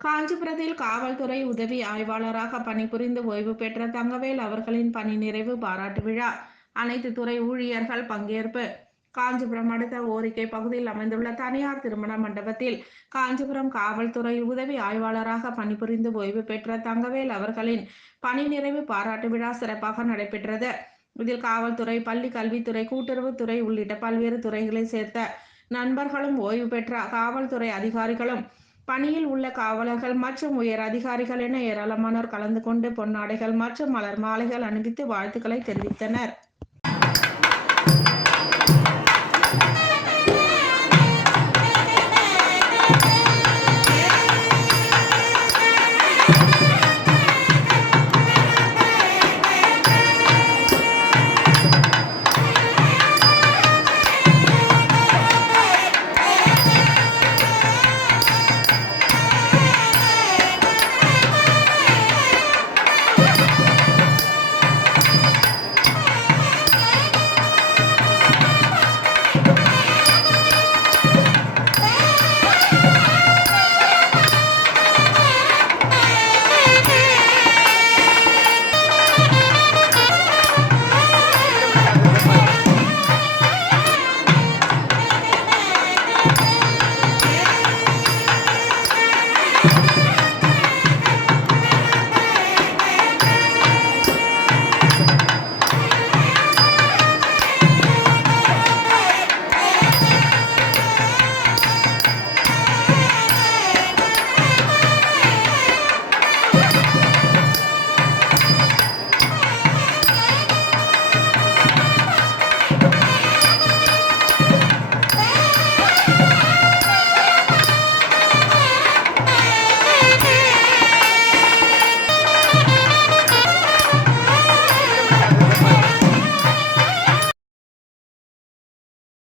காஞ்சிபுரத்தில் காவல்துறை உதவி ஆய்வாளராக பணிபுரிந்து ஓய்வு பெற்ற தங்கவேல் அவர்களின் பணி நிறைவு பாராட்டு விழா. அனைத்து துறை ஊழியர்கள் பங்கேற்பு. காஞ்சிபுரம் அடுத்த ஓரிக்கை பகுதியில் அமைந்துள்ள தனியார் திருமண மண்டபத்தில் காஞ்சிபுரம் காவல்துறை உதவி ஆய்வாளராக பணிபுரிந்து ஓய்வு பெற்ற தங்கவேல் அவர்களின் பணி நிறைவு பாராட்டு விழா சிறப்பாக நடைபெற்றது. இதில் காவல்துறை, பள்ளி கல்வித்துறை, கூட்டுறவுத்துறை உள்ளிட்ட பல்வேறு துறைகளை சேர்ந்த நண்பர்களும், ஓய்வு பெற்ற காவல்துறை அதிகாரிகளும், பணியில் உள்ள காவலர்கள் மற்றும் உயர் அதிகாரிகள் என ஏராளமானோர் கலந்து கொண்டு பொன்னாடைகள் மற்றும் மலர் மாலைகள் அணிவித்து வாழ்த்துக்களை தெரிவித்தனர்.